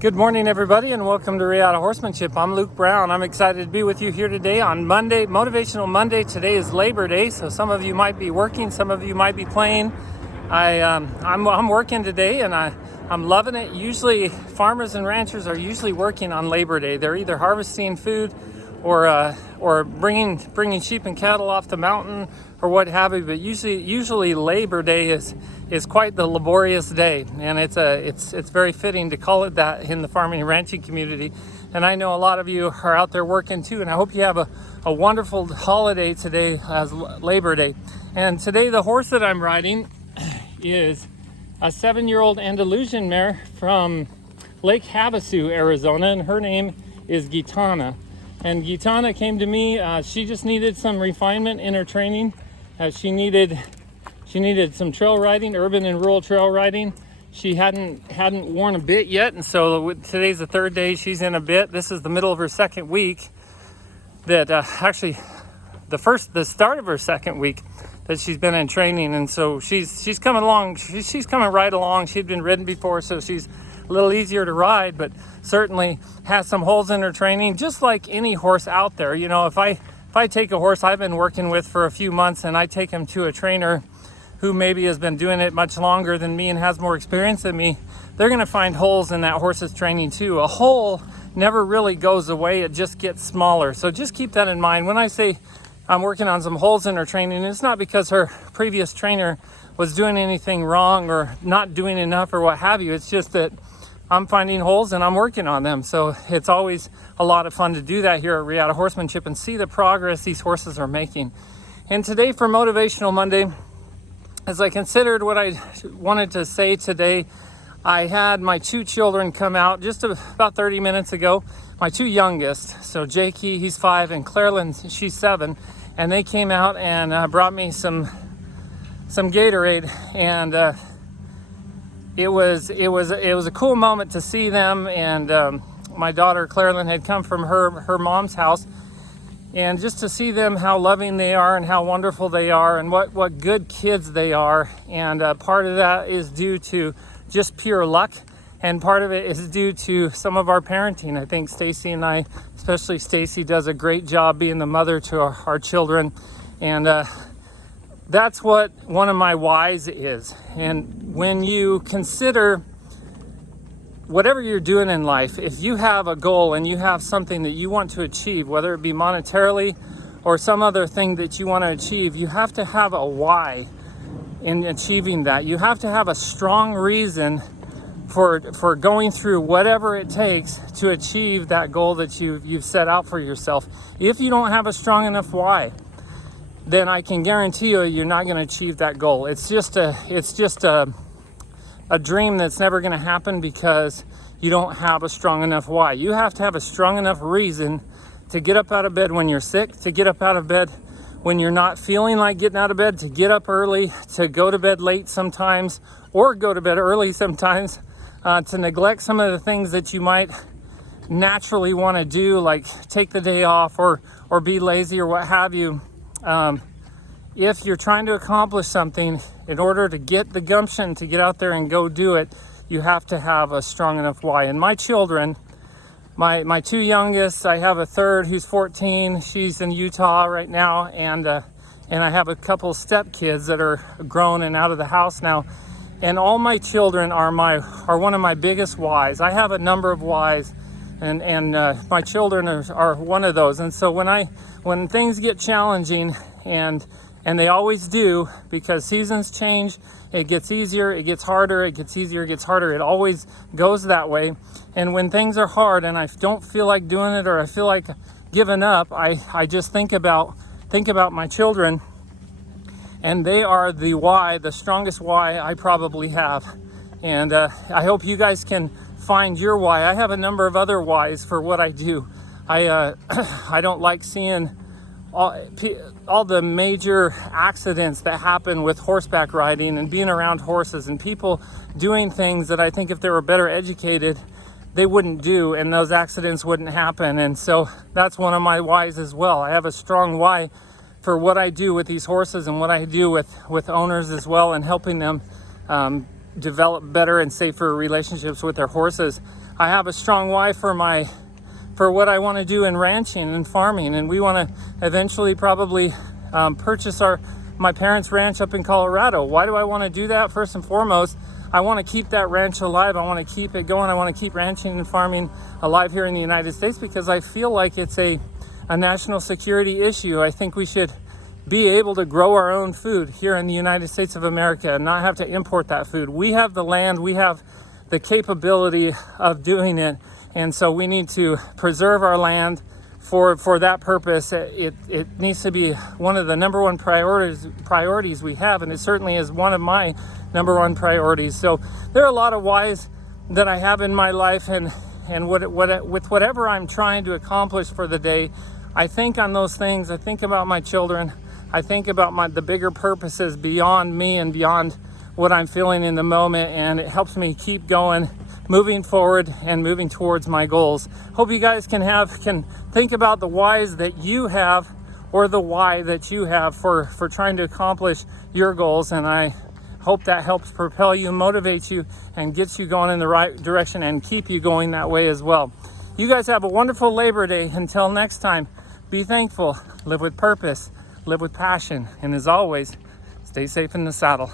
Good morning, everybody, and welcome to Reata Horsemanship. I'm Luke Brown. I'm excited to be with you here today on Monday, Motivational Monday. Today is Labor Day, so some of you might be working, some of you might be playing. I'm working today, and I'm loving it. Usually, farmers and ranchers are usually working on Labor Day. They're either harvesting food or bringing sheep and cattle off the mountain or what have you. But usually Labor Day is quite the laborious day, and it's very fitting to call it that in the farming and ranching community. And I know a lot of you are out there working too, and I hope you have a wonderful holiday today as Labor Day. And today the horse that I'm riding is a 7-year-old Andalusian mare from Lake Havasu, Arizona, and her name is Gitana. And Gitana came to me. She just needed some refinement in her training. She needed some trail riding, urban and rural trail riding. She hadn't worn a bit yet, and so today's the third day she's in a bit. This is the middle of her second week. Actually, the start of her second week that she's been in training, and so she's coming along. She's coming right along. She'd been ridden before, so she's a little easier to ride, but certainly has some holes in her training, just like any horse out there. You know, if I take a horse I've been working with for a few months and I take him to a trainer who maybe has been doing it much longer than me and has more experience than me, they're going to find holes in that horse's training too. A hole never really goes away, it just gets smaller. So just keep that in mind. When I say I'm working on some holes in her training, it's not because her previous trainer was doing anything wrong or not doing enough or what have you. It's just that I'm finding holes and I'm working on them. So it's always a lot of fun to do that here at Reata Horsemanship and see the progress these horses are making. And today for Motivational Monday, as I considered what I wanted to say today, I had my two children come out just about 30 minutes ago. My two youngest, so Jakey, he's 5, and Clairlyn, she's 7, and they came out and brought me some Gatorade, and it was a cool moment to see them. And my daughter Clairlyn had come from her mom's house, and just to see them, how loving they are and how wonderful they are and what good kids they are. And part of that is due to just pure luck, and part of it is due to some of our parenting. I think Stacy and I, especially Stacy, does a great job being the mother to our children, and that's what one of my whys is. And when you consider whatever you're doing in life, if you have a goal and you have something that you want to achieve, whether it be monetarily or some other thing that you want to achieve, you have to have a why in achieving that. You have to have a strong reason for going through whatever it takes to achieve that goal that you've set out for yourself. If you don't have a strong enough why, then I can guarantee you're not going to achieve that goal. It's just a dream that's never going to happen because you don't have a strong enough why. You have to have a strong enough reason to get up out of bed when you're sick, to get up out of bed when you're not feeling like getting out of bed, to get up early, to go to bed late sometimes, or go to bed early sometimes, to neglect some of the things that you might naturally want to do, like take the day off or be lazy or what have you. If you're trying to accomplish something, in order to get the gumption to get out there and go do it, you have to have a strong enough why. And my children, my two youngest, I have a third who's 14. She's in Utah right now, and I have a couple stepkids that are grown and out of the house now. And all my children are one of my biggest whys. I have a number of whys, and my children are one of those. And so when things get challenging, and they always do, because seasons change, it gets easier, it gets harder, it gets easier, it gets harder. It always goes that way. And when things are hard and I don't feel like doing it, or I feel like giving up, I just think about my children, and they are the why, the strongest why I probably have. And I hope you guys can find your why. I have a number of other whys for what I do. I don't like seeing all the major accidents that happen with horseback riding and being around horses, and people doing things that I think if they were better educated they wouldn't do, and those accidents wouldn't happen. And so that's one of my whys as well. I have a strong why for what I do with these horses and what I do with owners as well, and helping them develop better and safer relationships with their horses. I have a strong why for what I want to do in ranching and farming, and we want to eventually probably purchase my parents' ranch up in Colorado. Why do I want to do that? First and foremost, I want to keep that ranch alive. I want to keep it going. I want to keep ranching and farming alive here in the United States because I feel like it's a national security issue. I think we should be able to grow our own food here in the United States of America and not have to import that food. We have the land, we have the capability of doing it, and so we need to preserve our land for that purpose. It needs to be one of the number one priorities we have, and it certainly is one of my number one priorities. So there are a lot of whys that I have in my life, and with whatever I'm trying to accomplish for the day, I think on those things. I think about my children. I think about the bigger purposes beyond me and beyond what I'm feeling in the moment, and it helps me keep going, moving forward and moving towards my goals. Hope you guys can think about the whys that you have, or the why that you have for trying to accomplish your goals, and I hope that helps propel you, motivate you, and gets you going in the right direction and keep you going that way as well. You guys have a wonderful Labor Day. Until next time, be thankful, live with purpose, live with passion, and as always, stay safe in the saddle.